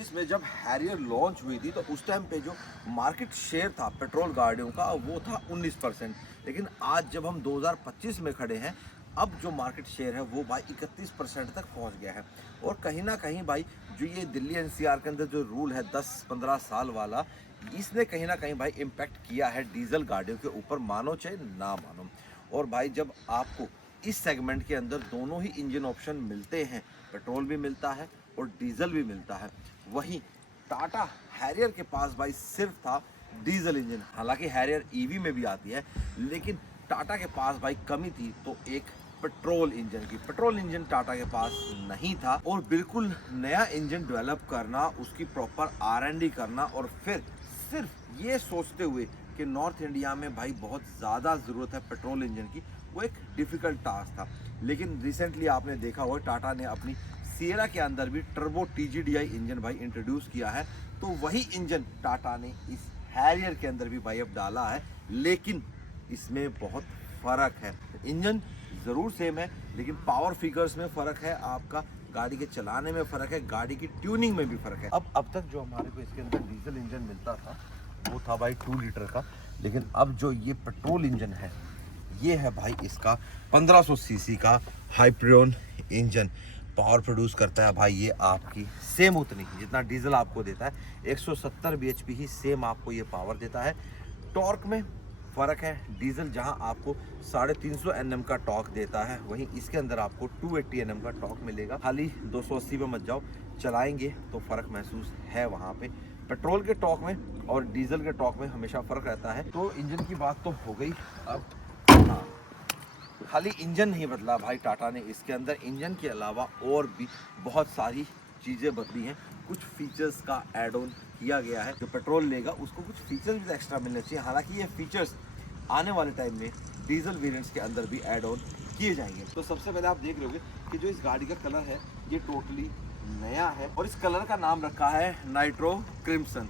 2019 में जब Harrier launch हुई थी तो उस टाइम पे जो मार्केट शेयर था पेट्रोल गाड़ियों का वो था 19%। लेकिन आज जब हम 2025 में खड़े हैं, अब जो मार्केट शेयर है वो भाई 31% तक पहुंच गया है। और कहीं ना कहीं भाई जो ये दिल्ली एनसीआर के अंदर जो रूल है 10-15 साल वाला, इसने कहीं ना कहीं भाई इम्पैक्ट किया है डीजल गाड़ियों के ऊपर, मानो चाहे ना मानो। और भाई जब आपको इस सेगमेंट के अंदर दोनों ही इंजन ऑप्शन मिलते हैं, पेट्रोल भी मिलता है और डीजल भी मिलता है, वहीं टाटा हैरियर के पास भाई सिर्फ था डीजल इंजन। हालांकि हैरियर ईवी में भी आती है, लेकिन टाटा के पास भाई कमी थी तो एक पेट्रोल इंजन की। पेट्रोल इंजन टाटा के पास नहीं था और बिल्कुल नया इंजन डेवलप करना, उसकी प्रॉपर R&D करना और फिर सिर्फ ये सोचते हुए कि नॉर्थ इंडिया में भाई बहुत ज़्यादा ज़रूरत है पेट्रोल इंजन की, वो एक डिफ़िकल्ट टास्क था। लेकिन रिसेंटली आपने देखा होगा टाटा ने अपनी सिएरा के अंदर भी टर्बो TGDI इंजन भाई इंट्रोड्यूस किया है, तो वही इंजन टाटा ने इस हैरियर के अंदर भी भाई अब डाला है। लेकिन इसमें बहुत फ़र्क है, इंजन ज़रूर सेम है लेकिन पावर फिगर्स में फ़र्क है, आपका गाड़ी के चलाने में फ़र्क है, गाड़ी की ट्यूनिंग में भी फ़र्क है। अब तक जो हमारे को इसके अंदर डीजल इंजन मिलता था वो था भाई 2 लीटर का, लेकिन अब जो ये पेट्रोल इंजन है ये है भाई इसका 1500 सीसी का हाइप्रियन इंजन। पावर प्रोड्यूस करता है भाई ये आपकी सेम उतनी ही जितना डीजल आपको देता है, 170 bhp ही सेम आपको ये पावर देता है। टॉर्क में फ़र्क है, डीजल जहां आपको 350 Nm का टॉर्क देता है, वहीं इसके अंदर आपको 280 Nm का टॉर्क मिलेगा। खाली 280 पे मत जाओ, चलाएंगे तो फ़र्क महसूस है वहाँ पे। पेट्रोल के टॉर्क में और डीजल के टॉर्क में हमेशा फ़र्क रहता है। तो इंजन की बात तो हो गई। अब हाँ, खाली इंजन नहीं बदला भाई टाटा ने, इसके अंदर इंजन के अलावा और भी बहुत सारी चीज़ें बदली हैं। कुछ फीचर्स का ऐड ऑन किया गया है, जो पेट्रोल लेगा उसको कुछ फीचर्स भी एक्स्ट्रा मिलने चाहिए। हालांकि ये फीचर्स आने वाले टाइम में डीजल वेरिएंट्स के अंदर भी ऐड ऑन किए जाएंगे। तो सबसे पहले आप देख रहे होंगे कि जो इस गाड़ी का कलर है ये टोटली नया है और इस कलर का नाम रखा है नाइट्रो क्रिम्सन।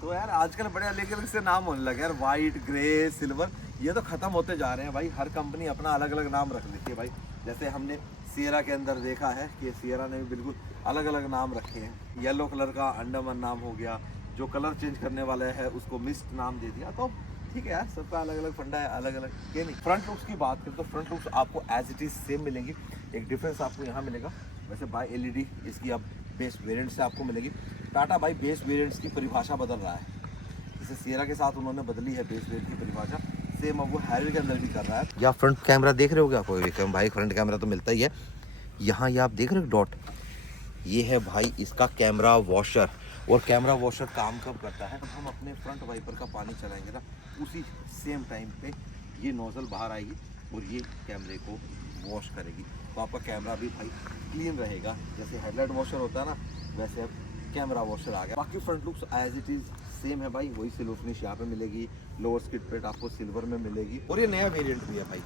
तो यार आजकल बड़े अलग अलग से नाम होने लगे यार, वाइट, ग्रे, सिल्वर, ये तो ख़त्म होते जा रहे हैं भाई। हर कंपनी अपना अलग अलग नाम रख लेती है भाई। जैसे हमने सिएरा के अंदर देखा है कि सिएरा ने भी बिल्कुल अलग अलग नाम रखे हैं। येलो कलर का अंडमान नाम हो गया, जो कलर चेंज करने वाला है उसको मिस्ट नाम दे दिया। तो ठीक है यार, सबका अलग अलग फंडा है, अलग अलग ये नहीं। फ्रंट लुक्स की बात करें तो फ्रंट लुक्स आपको एज इट इज़ सेम मिलेंगी। एक डिफरेंस आपको यहाँ मिलेगा, वैसे बाय LED इसकी अब बेस वेरिएंट से आपको मिलेगी। टाटा भाई बेस वेरिएंट्स की परिभाषा बदल रहा है, जैसे सिएरा के साथ उन्होंने बदली है बेस वेरिएंट की परिभाषा, सेम अब वो हैरियर के अंदर भी कर रहा है। या फ्रंट कैमरा देख रहे हो क्या कोई विक्रम भाई, फ्रंट कैमरा तो मिलता ही है। यहाँ ये आप देख रहे हो डॉट, ये है भाई इसका कैमरा वॉशर। और कैमरा वॉशर काम कब करता है, जब हम अपने फ्रंट वाइपर का पानी चलाएंगे ना, उसी सेम टाइम पे ये नोज़ल बाहर आएगी और ये कैमरे को वॉश करेगी। तो आपका कैमरा भी भाई क्लीन रहेगा। जैसे हेडलाइट वॉशर होता है ना, वैसे अब कैमरा वॉशर आ गया। बाकी front looks as it is same है भाई, वही सिल्वर फिनिश यहाँ पे मिलेगी, लोअर स्किड प्लेट आपको सिल्वर में मिलेगी। और ये नया वेरिएंट भी है भाई,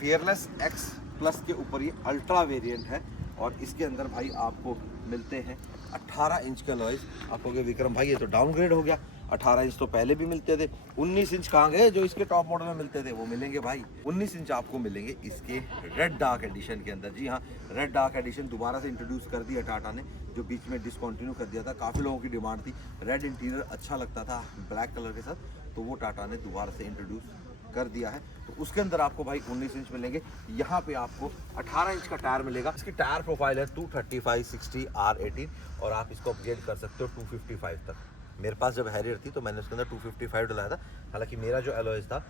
फियरलेस X प्लस के ऊपर ये अल्ट्रा वेरिएंट है और इसके अंदर भाई आपको मिलते हैं 18 इंच के अलॉयज। आप कहोगे विक्रम भाई ये तो डाउनग्रेड हो गया, 18 इंच तो पहले भी मिलते थे, 19 इंच कहाँ गए जो इसके टॉप मॉडल में मिलते थे, वो मिलेंगे भाई। 19 इंच आपको मिलेंगे इसके रेड डार्क एडिशन के अंदर। जी हाँ, रेड डार्क एडिशन दोबारा से इंट्रोड्यूस कर दिया टाटा ने, जो बीच में डिसकंटिन्यू कर दिया था। काफ़ी लोगों की डिमांड थी, रेड इंटीरियर अच्छा लगता था ब्लैक कलर के साथ, तो वो टाटा ने दोबारा से इंट्रोड्यूस कर दिया है। तो उसके अंदर आपको भाई 19 इंच मिलेंगे। यहाँ पे आपको 18 इंच का टायर मिलेगा। इसकी टायर प्रोफाइल है 235 60 R18 और आप इसको अपग्रेड कर सकते हो 255 तक। मेरे पास जब हैरियर थी तो मैंने उसके अंदर 255 डलाया था। हालांकि मेरा जो एलॉयज था,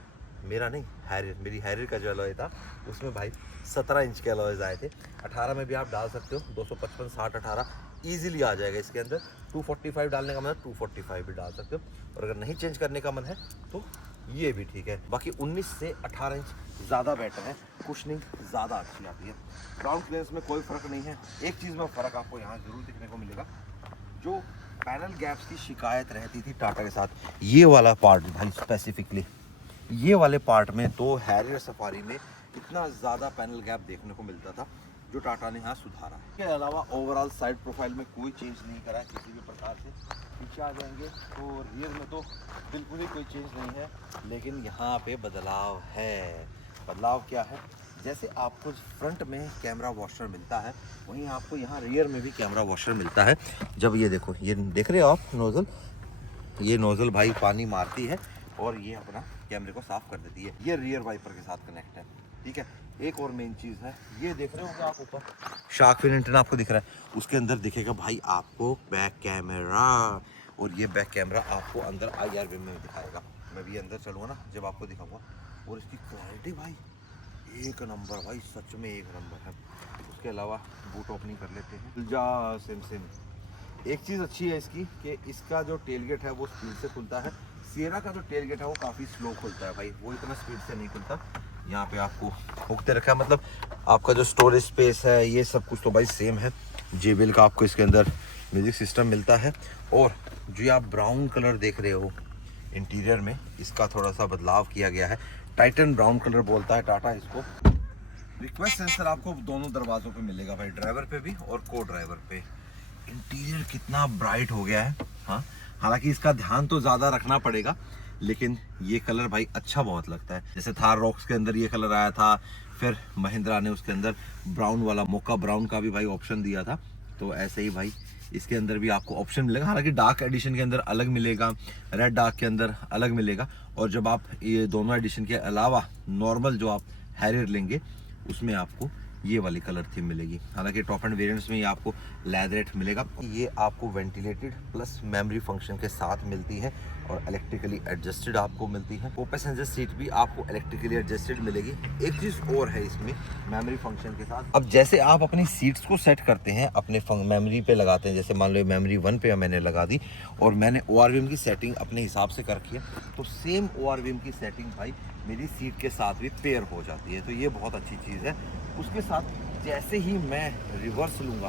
मेरा नहीं हैरियर, मेरी हैरियर का जो एलॉय था उसमें भाई 17 इंच के एलॉयज आए थे। 18 में भी आप डाल सकते हो, 255 60 18 ईजिली आ जाएगा इसके अंदर। 245 डालने का मन है 245 भी डाल सकते हो, और अगर नहीं चेंज करने का मन है तो ये भी ठीक है। बाकी 19 से 18 इंच ज़्यादा बेटर है, कुशनिंग ज़्यादा अच्छी आती है। ग्राउंड क्लियरेंस में कोई फ़र्क नहीं है। एक चीज़ में फ़र्क आपको यहाँ ज़रूर देखने को मिलेगा, जो पैनल गैप्स की शिकायत रहती थी टाटा के साथ, ये वाला पार्ट भाई स्पेसिफिकली, ये वाले पार्ट में तो हैरियर सफारी में इतना ज़्यादा पैनल गैप देखने को मिलता था, जो टाटा ने यहाँ सुधारा है। इसके अलावा ओवरऑल साइड प्रोफाइल में कोई चेंज नहीं करा है किसी भी प्रकार से। पीछे आ जाएंगे तो रियर में तो बिल्कुल ही कोई चेंज नहीं है, लेकिन यहाँ पे बदलाव है। बदलाव क्या है, जैसे आपको फ्रंट में कैमरा वॉशर मिलता है, वहीं आपको यहाँ रियर में भी कैमरा वॉशर मिलता है। जब ये देखो, ये देख रहे हो आप नोज़ल, ये नोज़ल भाई पानी मारती है और ये अपना कैमरे को साफ़ कर देती है। ये रियर वाइपर के साथ कनेक्ट है, ठीक है। एक और मेन चीज़ है, ये देख रहे होंगे आप ऊपर शार्क फिन एंटेना आपको दिख रहा है, उसके अंदर दिखेगा भाई आपको बैक कैमरा, और ये बैक कैमरा आपको अंदर IR में दिखाएगा। मैं भी अंदर चलूँगा ना जब आपको दिखाऊंगा, और इसकी क्लैरिटी भाई एक नंबर, भाई सच में एक नंबर है। उसके अलावा बूट ओपनिंग कर लेते हैं, जा सिम। एक चीज़ अच्छी है इसकी कि इसका जो टेल गेट है वो स्पीड से खुलता है। सिएरा का जो टेल गेट है वो काफ़ी स्लो खुलता है भाई, वो इतना स्पीड से नहीं खुलता। यहाँ पे आपको हुक दे रखा है, मतलब आपका जो स्टोरेज स्पेस है ये सब कुछ तो भाई सेम है। JBL का आपको इसके अंदर म्यूजिक सिस्टम मिलता है। और जो आप ब्राउन कलर देख रहे हो इंटीरियर में, इसका थोड़ा सा बदलाव किया गया है, टाइटन ब्राउन कलर बोलता है टाटा इसको। रिक्वेस्ट सेंसर आपको दोनों दरवाज़ों पे मिलेगा भाई, ड्राइवर पे भी और को ड्राइवर पे। इंटीरियर कितना ब्राइट हो गया है। हाँ, हालांकि इसका ध्यान तो ज़्यादा रखना पड़ेगा, लेकिन ये कलर भाई अच्छा बहुत लगता है। जैसे थार रॉक्स के अंदर ये कलर आया था, फिर महिंद्रा ने उसके अंदर ब्राउन वाला मोका ब्राउन का भी भाई ऑप्शन दिया था, तो ऐसे ही भाई इसके अंदर भी आपको ऑप्शन मिलेगा। हालांकि डार्क एडिशन के अंदर अलग मिलेगा, रेड डार्क के अंदर अलग मिलेगा, और जब आप ये दोनों एडिशन के अलावा नॉर्मल जो आप हैरियर लेंगे उसमें आपको ये वाली कलर थीम मिलेगी। हालांकि टॉप एंड वेरिएंट्स में ये आपको लेदरेट मिलेगा। ये आपको वेंटिलेटेड प्लस मेमोरी फंक्शन के साथ मिलती है, और इलेक्ट्रिकली एडजस्टेड आपको मिलती है। को पैसेंजर सीट भी आपको इलेक्ट्रिकली एडजस्टेड मिलेगी। एक चीज़ और है इसमें मेमोरी फंक्शन के साथ, अब जैसे आप अपनी सीट्स को सेट करते हैं, अपने मेमोरी पे लगाते हैं, जैसे मान लो मेमोरी 1 पे मैंने लगा दी और मैंने ORVM की सेटिंग अपने हिसाब से कर रखी है, तो सेम ORVM की सेटिंग भाई मेरी सीट के साथ भी पेयर हो जाती है, तो ये बहुत अच्छी चीज़ है। उसके साथ जैसे ही मैं रिवर्स लूँगा,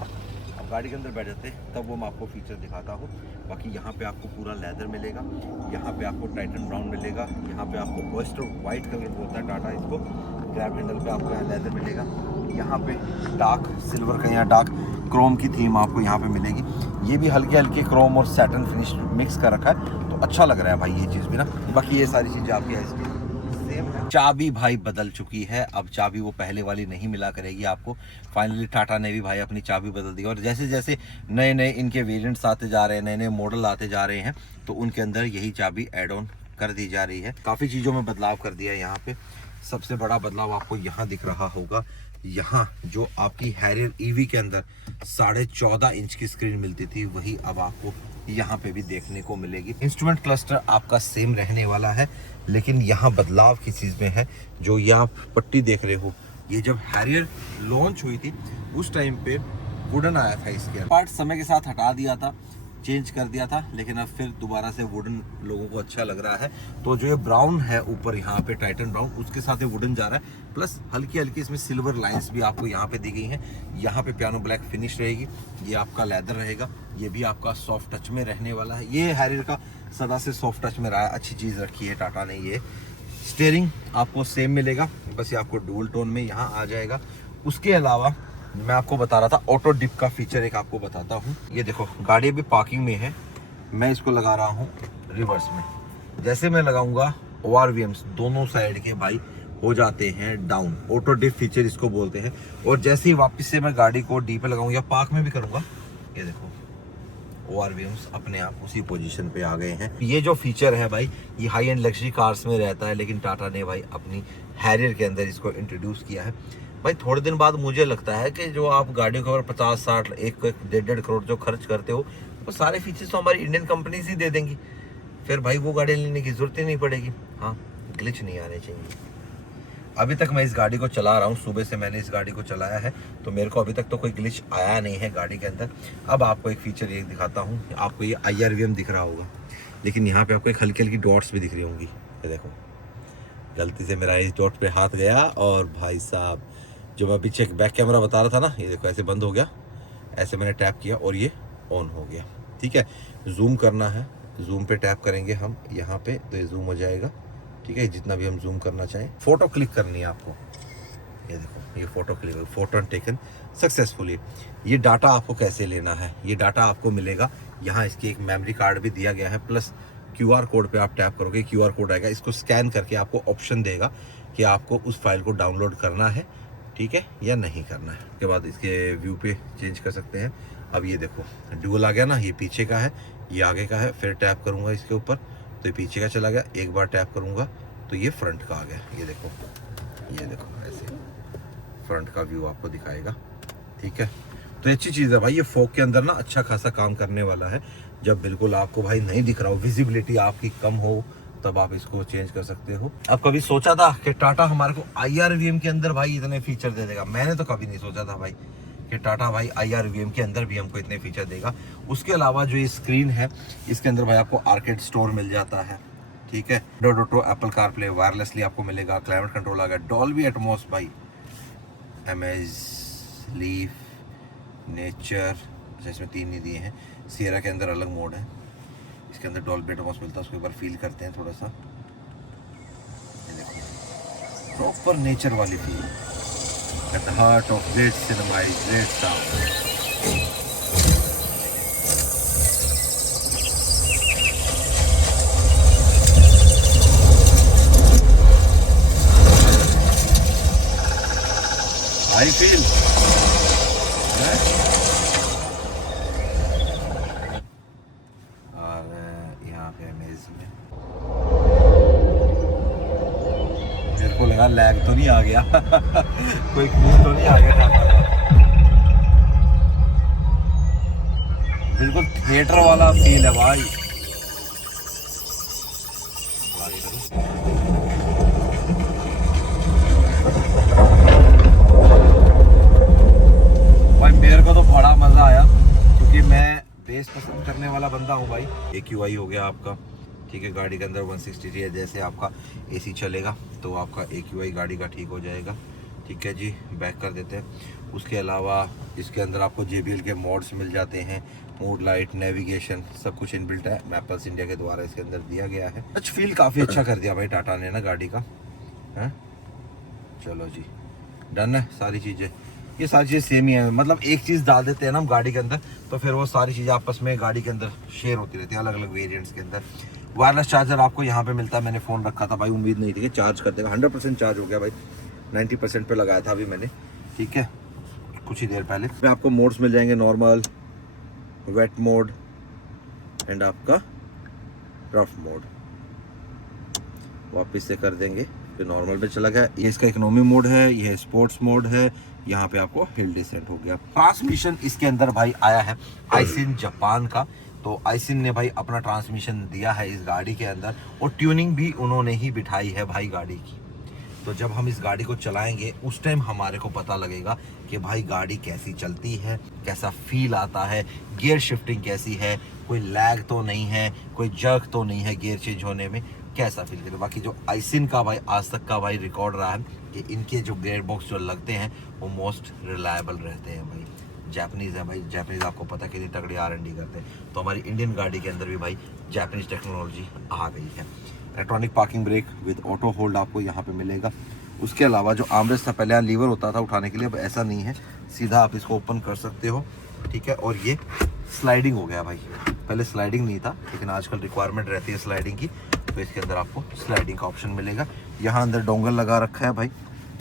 अब गाड़ी के अंदर बैठ जाते हैं तब वो मैं आपको फीचर दिखाता हूँ। बाकी यहाँ पे आपको पूरा लेदर मिलेगा, यहाँ पे आपको टाइटन ब्राउन मिलेगा, यहाँ पे आपको ऑयस्टर वाइट कलर बोलता है टाटा इसको। ग्रैब हैंडल पे आपको यहाँ लेदर मिलेगा, यहाँ पे डार्क सिल्वर का, यहाँ डार्क क्रोम की थीम आपको यहाँ पे मिलेगी। ये भी हल्के हल्के क्रोम और सैटन फिनिश मिक्स कर रखा है, तो अच्छा लग रहा है भाई ये चीज़ भी ना। बाकी ये सारी चीज़ें आपकी है इसकी। चाबी भाई बदल चुकी है, अब चाबी वो पहले वाली नहीं मिला करेगी आपको। फाइनली टाटा ने भी भाई अपनी चाबी बदल दी, और जैसे जैसे नए नए इनके वेरिएंट्स आते जा रहे हैं, नए नए मॉडल आते जा रहे हैं, तो उनके अंदर यही चाबी ऐड ऑन कर दी जा रही है। काफ़ी चीज़ों में बदलाव कर दिया है यहाँ पे। सबसे बड़ा बदलाव आपको यहाँ दिख रहा होगा, यहाँ जो आपकी हैरियर EV के अंदर 14.5 इंच की स्क्रीन मिलती थी, वही अब आपको यहाँ पे भी देखने को मिलेगी। इंस्ट्रूमेंट क्लस्टर आपका सेम रहने वाला है, लेकिन यहाँ बदलाव किस चीज़ में है, जो ये आप पट्टी देख रहे हो, ये जब हैरियर लॉन्च हुई थी उस टाइम पे वुडन आया था, इसके पार्ट समय के साथ हटा दिया था, चेंज कर दिया था, लेकिन अब फिर दोबारा से वुडन लोगों को अच्छा लग रहा है। तो जो ये ब्राउन है ऊपर यहाँ पे टाइटन ब्राउन, उसके साथ ये वुडन जा रहा है, प्लस हल्की हल्की इसमें सिल्वर लाइंस भी आपको यहाँ पे दी गई हैं। यहाँ पे पियानो ब्लैक फिनिश रहेगी, ये आपका लेदर रहेगा, ये भी आपका सॉफ्ट टच में रहने वाला है। ये हैरियर का सदा से सॉफ्ट टच में रहा है, अच्छी चीज़ रखी है टाटा ने ये। स्टीयरिंग आपको सेम मिलेगा, बस ये आपको डुअल टोन में यहाँ आ जाएगा। उसके अलावा मैं आपको बता रहा था ऑटो डिप का फीचर एक आपको बताता हूँ। ये देखो गाड़ी अभी पार्किंग में है, मैं इसको लगा रहा हूँ रिवर्स में। जैसे मैं लगाऊंगा ORVMs दोनों साइड के भाई हो जाते हैं डाउन, ऑटो डिप फीचर इसको बोलते हैं। और जैसे ही वापस से मैं गाड़ी को डी पे लगाऊंगा या पार्क में भी करूँगा, ये देखो ORVMs अपने आप उसी पोजीशन पे आ गए हैं। ये जो फीचर है भाई, ये हाई एंड लग्जरी कार्स में रहता है, लेकिन टाटा ने भाई अपनी हैरियर के अंदर इसको इंट्रोड्यूस किया है। भाई थोड़े दिन बाद मुझे लगता है कि जो आप गाड़ियों के ऊपर 50-60 1-1.5 करोड़ जो खर्च करते हो, वो सारे फीचर्स तो हमारी इंडियन कंपनीज ही दे देंगी, फिर भाई वो गाड़ी लेने की जरूरत ही नहीं पड़ेगी। हाँ, ग्लिच नहीं आने चाहिए। अभी तक मैं इस गाड़ी को चला रहा हूँ, सुबह से मैंने इस गाड़ी को चलाया है, तो मेरे को अभी तक तो कोई ग्लिच आया नहीं है गाड़ी के अंदर। अब आपको एक फीचर ये दिखाता हूँ, आपको ये IRVM दिख रहा होगा, लेकिन यहाँ पे आपको एक हल्की हल्की डॉट्स भी दिख रही होंगी। ये देखो, गलती से मेरा इस डॉट पे हाथ गया, और भाई साहब जो मैं पीछे बैक कैमरा बता रहा था ना, ये देखो ऐसे बंद हो गया, ऐसे मैंने टैप किया और ये ऑन हो गया। ठीक है, जूम करना है, जूम पे टैप करेंगे हम यहाँ पे, तो ये जूम हो जाएगा। ठीक है, जितना भी हम जूम करना चाहें। फोटो क्लिक करनी है आपको, ये देखो ये photo click, photo taken successfully. ये डाटा आपको कैसे लेना है, ये डाटा आपको मिलेगा यहाँ, इसकी एक मेमोरी कार्ड भी दिया गया है, प्लस QR कोड पे आप टैप करोगे, QR कोड आएगा, इसको स्कैन करके आपको ऑप्शन देगा कि आपको उस फाइल को डाउनलोड करना है ठीक है, या नहीं करना है। उसके बाद इसके व्यू पे चेंज कर सकते हैं। अब ये देखो ड्यूल आ गया ना, ये पीछे का है, ये आगे का है। फिर टैप करूँगा इसके ऊपर तो ये पीछे का चला गया, एक बार टैप करूँगा तो ये फ्रंट का आ गया। ये देखो ऐसे फ्रंट का व्यू आपको दिखाएगा। ठीक है, तो अच्छी चीज़ है भाई, ये फोक के अंदर ना अच्छा खासा काम करने वाला है। जब बिल्कुल आपको भाई नहीं दिख रहा हो, विजिबिलिटी आपकी कम हो, तब आप इसको चेंज कर सकते हो। अब कभी सोचा था कि टाटा हमारे को IRVM के अंदर भाई इतने फीचर दे देगा? मैंने तो कभी नहीं सोचा था भाई कि टाटा भाई IRVM के अंदर भी हमको इतने फीचर देगा। उसके अलावा जो ये स्क्रीन है, इसके अंदर भाई आपको आर्केड स्टोर मिल जाता है। ठीक है, डोडोटो, एप्पल कारप्ले वायरलेसली आपको मिलेगा, क्लाइमेट कंट्रोल आ गया, डॉल्बी एटमॉस भाई, एमेज, लीफ, नेचर, इसमें 3 नहीं दिए हैं। सियरा के अंदर अलग मोड है, इसके अंदर डॉल्बी एटमॉस मिलता है, उसको एक बार फील करते हैं थोड़ा सा। प्रॉपर नेचर वाली feel, at the heart of great cinema is great sound. I feel और यहाँ पे अमेज में मेरे को लगा लैग तो नहीं आ गया कोई क्रूज तो नहीं आ गया टाटा का। बिल्कुल थिएटर वाला फील है भाई। भाई मेरे को तो बड़ा मजा आया, क्योंकि मैं बेस पसंद करने वाला बंदा हूँ भाई। AQI हो गया आपका, ठीक है, गाड़ी के अंदर 160 है। जैसे आपका AC चलेगा तो आपका AQI गाड़ी का ठीक हो जाएगा। ठीक है जी, बैक कर देते हैं। उसके अलावा इसके अंदर आपको JBL के मोड्स मिल जाते हैं, मूड लाइट, नेविगेशन, सब कुछ इनबिल्ट है। मैपल्स इंडिया के द्वारा इसके अंदर दिया गया है। टच फील काफ़ी अच्छा कर दिया भाई टाटा ने ना गाड़ी का, है। चलो जी, डन है सारी चीज़ें। ये सारी चीज़ें सेम ही है, मतलब एक चीज़ डाल देते हैं ना हम गाड़ी के अंदर, तो फिर वो सारी चीज़ें आपस में गाड़ी के अंदर शेयर होती रहती है, अलग अलग वेरिएंट्स के अंदर। वायरलेस चार्जर आपको यहाँ पे मिलता है। मैंने फ़ोन रखा था भाई, उम्मीद नहीं थी कि चार्ज कर देगा। 100% चार्ज हो गया भाई, 90% पे लगाया था अभी मैंने। ठीक है, कुछ ही देर पहले। इसमें आपको मोड्स मिल जाएंगे, नॉर्मल, वेट मोड एंड आपका रफ मोड। वापस से कर देंगे तो नॉर्मल पे चला गया। ये इसका इकोनॉमी मोड है, ये स्पोर्ट्स मोड है। यहाँ पे आपको हिल डिसेंट हो गया। ट्रांसमिशन इसके अंदर भाई आया है आइसिन जापान का, तो आइसिन ने भाई अपना ट्रांसमिशन दिया है इस गाड़ी के अंदर, और ट्यूनिंग भी उन्होंने ही बिठाई है भाई गाड़ी की। तो जब हम इस गाड़ी को चलाएंगे उस टाइम हमारे को पता लगेगा कि भाई गाड़ी कैसी चलती है, कैसा फील आता है, गियर शिफ्टिंग कैसी है, कोई लैग तो नहीं है, कोई जर्क तो नहीं है गियर चेंज होने में, कैसा फील करे। बाकी जो आइसिन का भाई आज तक का भाई रिकॉर्ड रहा है कि इनके जो गियर बॉक्स जो लगते हैं वो मोस्ट रिलायबल रहते हैं भाई। जापानीज़ है भाई, जापानीज़ आपको पता कितनी तगड़ी R&D करते हैं, तो हमारी इंडियन गाड़ी के अंदर भी भाई जापानीज़ टेक्नोलॉजी आ गई है। Electronic parking brake with auto hold आपको यहाँ पे मिलेगा। उसके अलावा जो आर्मरेस्ट था, पहले यहाँ लीवर होता था उठाने के लिए, अब ऐसा नहीं है, सीधा आप इसको ओपन कर सकते हो। ठीक है, और ये स्लाइडिंग हो गया भाई, पहले स्लाइडिंग नहीं था, लेकिन आजकल रिक्वायरमेंट रहती है स्लाइडिंग की, तो इसके अंदर आपको स्लाइडिंग का ऑप्शन मिलेगा। यहाँ अंदर डोंगल लगा रखा है भाई,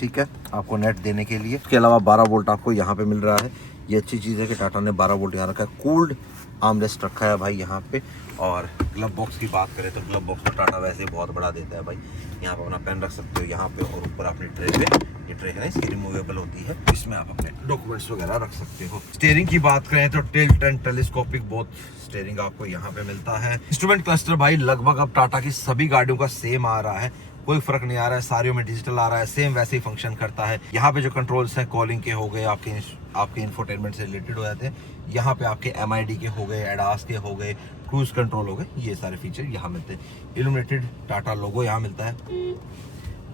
ठीक है, आपको नेट देने के लिए। उसके अलावा 12 वोल्ट आपको यहाँ पे मिल रहा है। ये अच्छी चीज़ है कि टाटा ने 12 वोल्ट यहाँ रखा है। कूल्ड आर्मरेस्ट रखा है भाई यहाँ पे। और ग्लव बॉक्स की बात करें तो ग्लव बॉक्स तो टाटा वैसे बहुत बड़ा देता है भाई। यहाँ पे अपना पेन रख सकते हो यहाँ पे, और ऊपर अपनी ट्रे पे, ये ट्रे है ना इसकी रिमूवेबल होती है, इसमें आप अपने डॉक्यूमेंट्स वगैरह रख सकते हो। स्टीयरिंग की बात करें तो tilt and telescopic both steering आपको यहाँ पे मिलता है। इंस्ट्रूमेंट क्लस्टर भाई लगभग अब टाटा की सभी गाड़ियों का सेम आ रहा है, कोई फर्क नहीं आ रहा है, सारियों में डिजिटल आ रहा है, सेम वैसे ही फंक्शन करता है। यहाँ पे जो कंट्रोल्स हैं कॉलिंग के हो गए, आपके इंफोटेनमेंट से रिलेटेड हो जाते हैं। यहाँ पे आपके MID के हो गए, एडास के हो गए, क्रूज कंट्रोल हो गए, ये सारे फीचर यहाँ मिलते हैं। इल्यूमिनेटेड टाटा लोगो यहाँ मिलता है।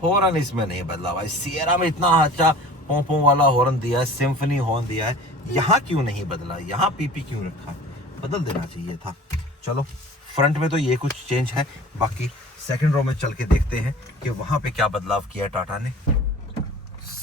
हॉर्न इसमें नहीं बदला भाई, सियरा में इतना अच्छा पों वाला हॉर्न दिया है, सिम्फनी हॉर्न दिया है, यहाँ क्यों नहीं बदला, यहाँ PP क्यों रखा है, बदल देना चाहिए था। चलो फ्रंट में तो ये कुछ चेंज है, बाकी सेकंड रो में चल के देखते हैं कि वहाँ पे क्या बदलाव किया है टाटा ने।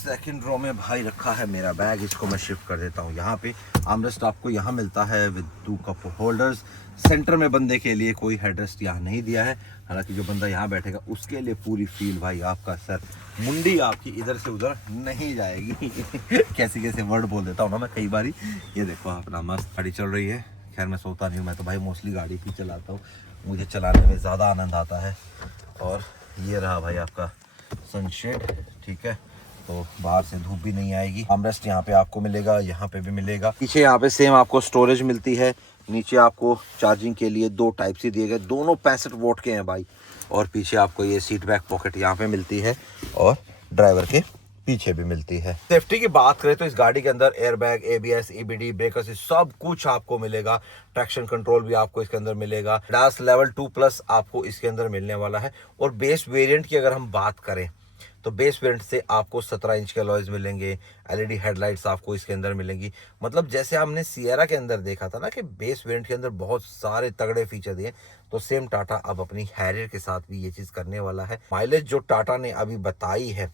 सेकंड रो में भाई रखा है मेरा बैग, इसको मैं शिफ्ट कर देता हूँ यहाँ पे। आर्मरेस्ट आपको यहाँ मिलता है विद 2 कप होल्डर्स। सेंटर में बंदे के लिए कोई हेडरेस्ट यहाँ नहीं दिया है, हालांकि जो बंदा यहाँ बैठेगा उसके लिए पूरी फील भाई, आपका सर मुंडी आपकी इधर से उधर नहीं जाएगी। कैसे कैसे वर्ड बोल देता हूँ ना मैं कई बारी। ये देखो अपना मस्त गाड़ी चल रही है। खैर मैं सोता नहीं हूँ, मैं तो भाई मोस्टली गाड़ी ही चलाता हूँ, मुझे चलाने में ज़्यादा आनंद आता है। और ये रहा भाई आपका सनशेड, ठीक है, तो बाहर से धूप भी नहीं आएगी। आर्मरेस्ट यहाँ पे आपको मिलेगा, यहाँ पे भी मिलेगा। पीछे यहाँ पे सेम आपको स्टोरेज मिलती है। नीचे आपको चार्जिंग के लिए 2 टाइप सी दिए गए, दोनों 65 वोल्ट के हैं भाई। और पीछे आपको ये सीट बैक पॉकेट यहाँ पे मिलती है और ड्राइवर के पीछे भी मिलती है। सेफ्टी की बात करें तो इस गाड़ी के अंदर एयरबैग, ABS, EBD, ब्रेकर्स सब कुछ आपको मिलेगा। ट्रैक्शन कंट्रोल भी आपको इसके अंदर मिलेगा। ADAS लेवल 2+ आपको इसके अंदर मिलने वाला है। और बेस वेरिएंट की अगर हम बात करें तो बेस वेरिएंट से आपको 17 इंच के अलॉयज मिलेंगे। LED हेडलाइट्स आपको इसके अंदर मिलेंगी। मतलब जैसे हमने सिएरा के अंदर देखा था ना कि बेस वेरिएंट के अंदर बहुत सारे तगड़े फीचर दिए, तो सेम टाटा अब अपनी हैरियर के साथ भी ये चीज़ करने वाला है। माइलेज जो टाटा ने अभी बताई है,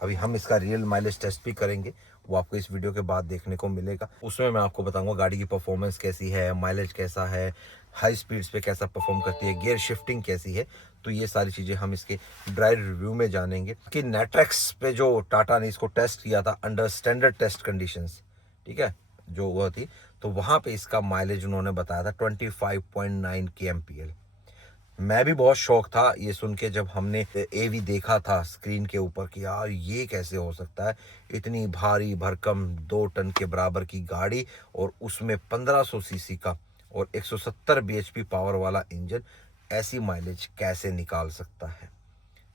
अभी हम इसका रियल माइलेज टेस्ट भी करेंगे, वो आपको इस वीडियो के बाद देखने को मिलेगा। उसमें मैं आपको बताऊंगा गाड़ी की परफॉर्मेंस कैसी है, माइलेज कैसा है, हाई स्पीड्स पे कैसा परफॉर्म करती है, गियर शिफ्टिंग कैसी है। तो ये सारी चीज़ें हम इसके ड्राइव रिव्यू में जानेंगे कि नेट्रेक्स पे जो टाटा ने इसको टेस्ट किया था अंडर स्टैंडर्ड टेस्ट कंडीशंस, ठीक है, जो वो थी, तो वहाँ पे इसका माइलेज उन्होंने बताया था 25.9 kmpl। मैं भी बहुत शौक था ये सुन के जब हमने AV देखा था स्क्रीन के ऊपर कि यार ये कैसे हो सकता है, इतनी भारी भरकम 2 टन के बराबर की गाड़ी और उसमें 1500 सीसी का और 170 bhp पावर वाला इंजन ऐसी माइलेज कैसे निकाल सकता है।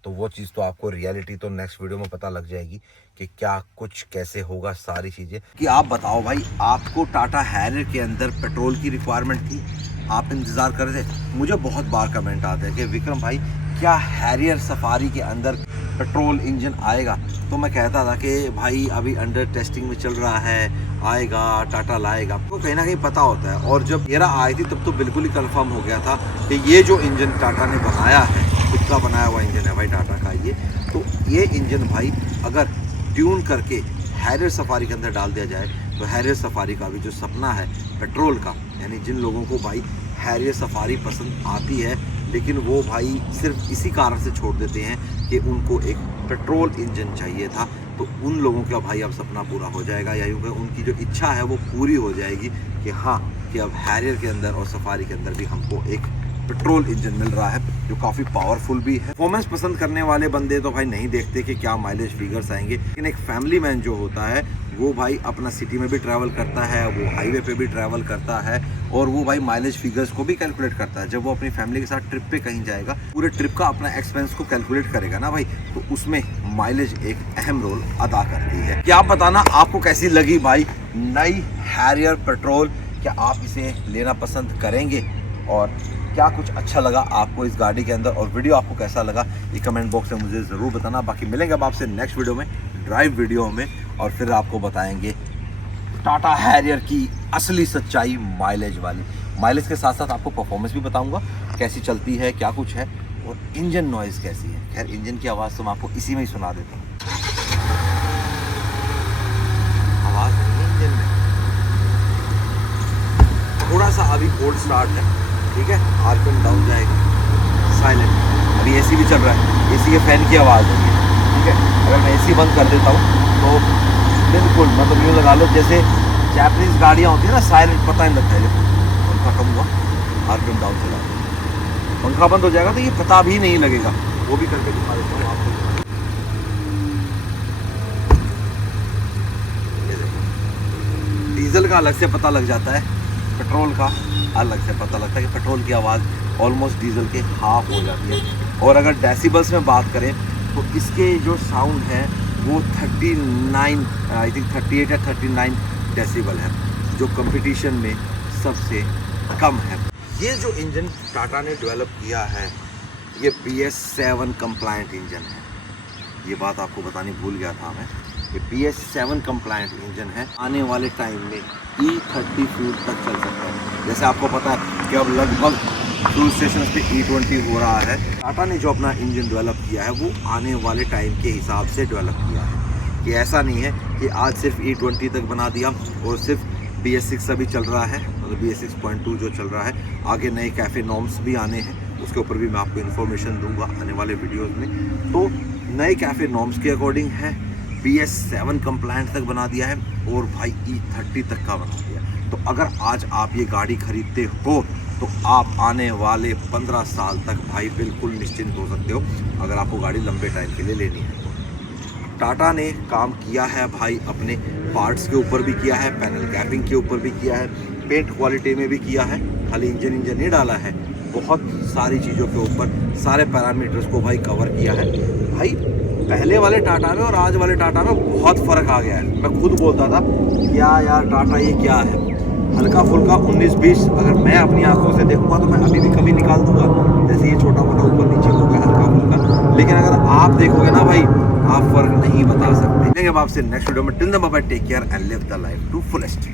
तो वो चीज़ तो आपको रियलिटी तो नेक्स्ट वीडियो में पता लग जाएगी कि क्या कुछ कैसे होगा सारी चीज़ें। कि आप बताओ भाई, आपको टाटा हैरियर के अंदर पेट्रोल की रिक्वायरमेंट थी, आप इंतज़ार कर रहे थे। मुझे बहुत बार कमेंट आते हैं कि विक्रम भाई क्या हैरियर सफारी के अंदर पेट्रोल इंजन आएगा, तो मैं कहता था कि भाई अभी अंडर टेस्टिंग में चल रहा है, आएगा, टाटा लाएगा, तो कहीं ना कहीं पता होता है। और जब मेरा आई थी तब तो बिल्कुल ही कंफर्म हो गया था कि ये जो इंजन टाटा ने बनाया है, खुद का बनाया हुआ इंजन है भाई टाटा का ये, तो ये इंजन भाई अगर ट्यून करके हैरियर सफारी के अंदर डाल दिया जाए तो हैरियर सफारी का भी जो सपना है पेट्रोल का, यानी जिन लोगों को भाई हैरियर सफारी पसंद आती है लेकिन वो भाई सिर्फ इसी कारण से छोड़ देते हैं कि उनको एक पेट्रोल इंजन चाहिए था, तो उन लोगों का भाई अब सपना पूरा हो जाएगा, या यूँ उनकी जो इच्छा है वो पूरी हो जाएगी कि हाँ, कि अब हैरियर के अंदर और सफारी के अंदर भी हमको एक पेट्रोल इंजन मिल रहा है जो काफ़ी पावरफुल भी है। परफॉर्मेंस पसंद करने वाले बंदे तो भाई नहीं देखते कि क्या माइलेज फिगर्स आएंगे, लेकिन एक फैमिली मैन जो होता है वो भाई अपना सिटी में भी ट्रैवल करता है, वो हाईवे पे भी ट्रैवल करता है, और वो भाई माइलेज फिगर्स को भी कैलकुलेट करता है। जब वो अपनी फैमिली के साथ ट्रिप पे कहीं जाएगा, पूरे ट्रिप का अपना एक्सपेंस को कैलकुलेट करेगा ना भाई, तो उसमें माइलेज एक अहम रोल अदा करती है। क्या आप बताना आपको कैसी लगी भाई नई हैरियर पेट्रोल, क्या आप इसे लेना पसंद करेंगे, और क्या कुछ अच्छा लगा आपको इस गाड़ी के अंदर, और वीडियो आपको कैसा लगा ये कमेंट बॉक्स में मुझे ज़रूर बताना। बाकी मिलेंगे अब आपसे नेक्स्ट वीडियो में, ड्राइव वीडियो में, और फिर आपको बताएंगे टाटा हैरियर की असली सच्चाई माइलेज वाली। माइलेज के साथ साथ आपको परफॉर्मेंस भी बताऊंगा कैसी चलती है, क्या कुछ है, और इंजन नॉइज़ कैसी है। खैर इंजन की आवाज़ तो मैं आपको इसी में ही सुना देता हूँ। आवाज़ इंजन में थोड़ा सा अभी कोल्ड स्टार्ट है, ठीक है, आरपीएम डाउन जाएगा, साइलेंट। अभी एसी भी चल रहा है, एसी के फैन की आवाज़ है, ठीक है। अगर मैं एसी बंद कर देता हूँ तो बिल्कुल मतलब यूँ लगा लो जैसे जैपनीज गाड़ियाँ होती है ना, साइलेंट, पता नहीं लगता है। पंखा कम हुआ, आरपीएम डाउन चला, पंखा बंद हो जाएगा तो ये पता भी नहीं लगेगा। वो भी करके दिखा देता हूँ आपको। डीजल का अलग से पता लग जाता है, पेट्रोल का अलग से पता लगता है कि पेट्रोल की आवाज़ ऑलमोस्ट डीजल के हाफ हो जाती है। और अगर डेसिबल्स में बात करें तो इसके जो साउंड है वो 39 आई थिंक 38 या 39 डेसिबल है, जो कंपटीशन में सबसे कम है। ये जो इंजन टाटा ने डेवलप किया है ये BS7 कंप्लायंट इंजन है। ये बात आपको बतानी भूल गया था मैं, ये BS7 कंप्लायंट इंजन है। आने वाले टाइम में E30 फ्यूल तक चल सकता है। जैसे आपको पता है कि अब लगभग फ्यूल स्टेशन पे E20 हो रहा है। टाटा ने जो अपना इंजन डेवलप किया है वो आने वाले टाइम के हिसाब से डेवलप किया है। कि ऐसा नहीं है कि आज सिर्फ E20 तक बना दिया और सिर्फ BS6 अभी चल रहा है, मतलब BS6.2 जो चल रहा है। आगे नए कैफ़े नॉर्म्स भी आने हैं, उसके ऊपर भी मैं आपको इन्फॉर्मेशन दूंगा आने वाले वीडियोस में। तो नए कैफ़े नॉर्म्स के अकॉर्डिंग है, BS7 कंप्लायंट तक बना दिया है और भाई E30 तक का बना दिया। तो अगर आज आप ये गाड़ी खरीदते हो तो आप आने वाले 15 साल तक भाई बिल्कुल निश्चिंत हो सकते हो, अगर आपको गाड़ी लंबे टाइम के लिए लेनी है। टाटा ने काम किया है भाई, अपने पार्ट्स के ऊपर भी किया है, पैनल कैपिंग के ऊपर भी किया है, पेंट क्वालिटी में भी किया है, खाली इंजन नहीं डाला है, बहुत सारी चीज़ों के ऊपर सारे पैरामीटर्स को भाई कवर किया है। भाई पहले वाले टाटा में और आज वाले टाटा में बहुत फ़र्क आ गया है। मैं खुद बोलता था क्या यार टाटा ये क्या है, हल्का फुल्का 19-20 अगर मैं अपनी आंखों से देखूंगा तो मैं अभी भी कभी निकाल दूंगा, जैसे ये छोटा मोटा ऊपर नीचे हो गया हल्का फुल्का। लेकिन अगर आप देखोगे ना भाई, आप फर्क नहीं बता सकते। मिलेंगे आपसे नेक्स्ट वीडियो में। Till then bye bye, take care and live the life to fullest.